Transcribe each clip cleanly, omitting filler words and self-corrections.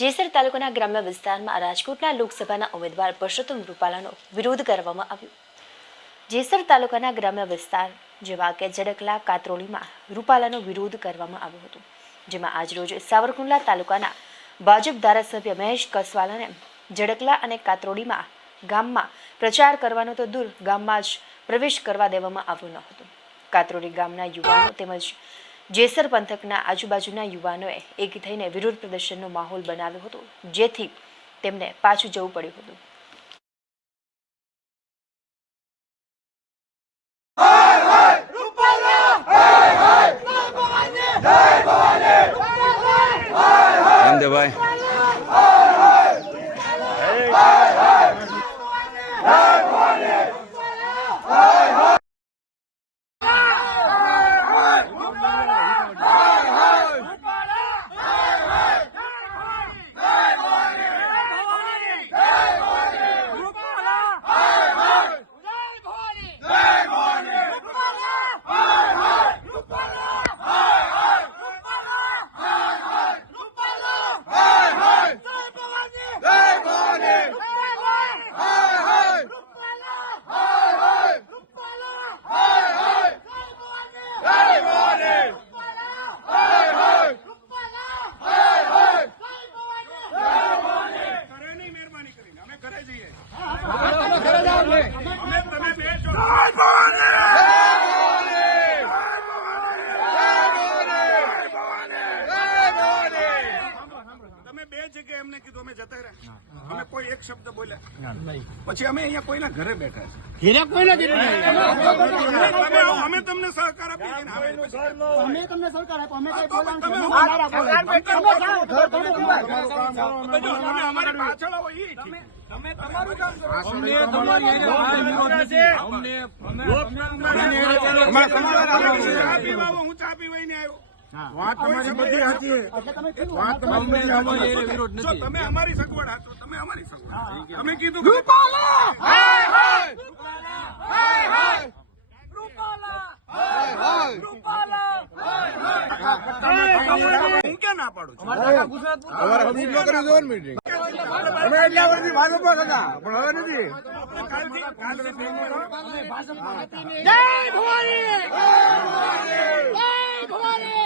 જેસર તાલુકાના ગ્રામ્ય વિસ્તારમાં રાજકોટના લોકસભાના ઉમેદવાર પરસોત્તમ રૂપાલાનો વિરોધ કરવામાં આવ્યો। જેસર તાલુકાના ગ્રામ્ય વિસ્તાર જેવા કે જડકલા કાતરોલીમાં રૂપાલાનો વિરોધ કરવામાં આવ્યો હતો, જેમાં આજરોજ સાવરકુંડલા તાલુકાના ભાજપ ધારાસભ્ય મહેશ કસવાલાને જડકલા અને કાતરોલીમાં ગામમાં પ્રચાર કરવાનો તો દૂર ગામમાં જ પ્રવેશ કરવા દેવામાં આવ્યો ન હતો। કાતરોલી ગામના યુવાનો તેમજ જેસર પંથકના આજુબાજુના યુવાનોએ એક થઈને વિરોધ પ્રદર્શનનો માહોલ બનાવ્યો હતો, જેથી તેમને પાછું જવું પડ્યું હતું। અમે કોઈ એક શબ્દ બોલ્યા પછી અમે અહીંયા કોઈના ઘરે બેઠા છે। અમે તમને સહકાર આપીએ, અમે તમને સહકાર આપો, અમે કઈ અમારી પાછળ આવો ઈ તમે તમારું કામ કરો। હું ચા પીવાઈને આવ્યો। વાત તમારી બધી સાચી છે, વાત તમારી બધી સાચી છે। જો તમે અમારી સગવડ હાચો, તમે અમારી સગવડ અમે કીધું રૂપાલા હાય હાય, રૂપાલા હાય હાય, રૂપાલા હાય હાય, રૂપાલા હાય હાય। હું ક્યાં ના પાડું છું? અમારા હબીબ નો કરી દો મીટિંગ। અમે એટલા વર્ષથી ભાજપમાં હતા પણ હવે નથી। જય ભવાની, જય ભવાની,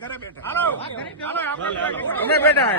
ઘરે બેઠા અમે બેઠા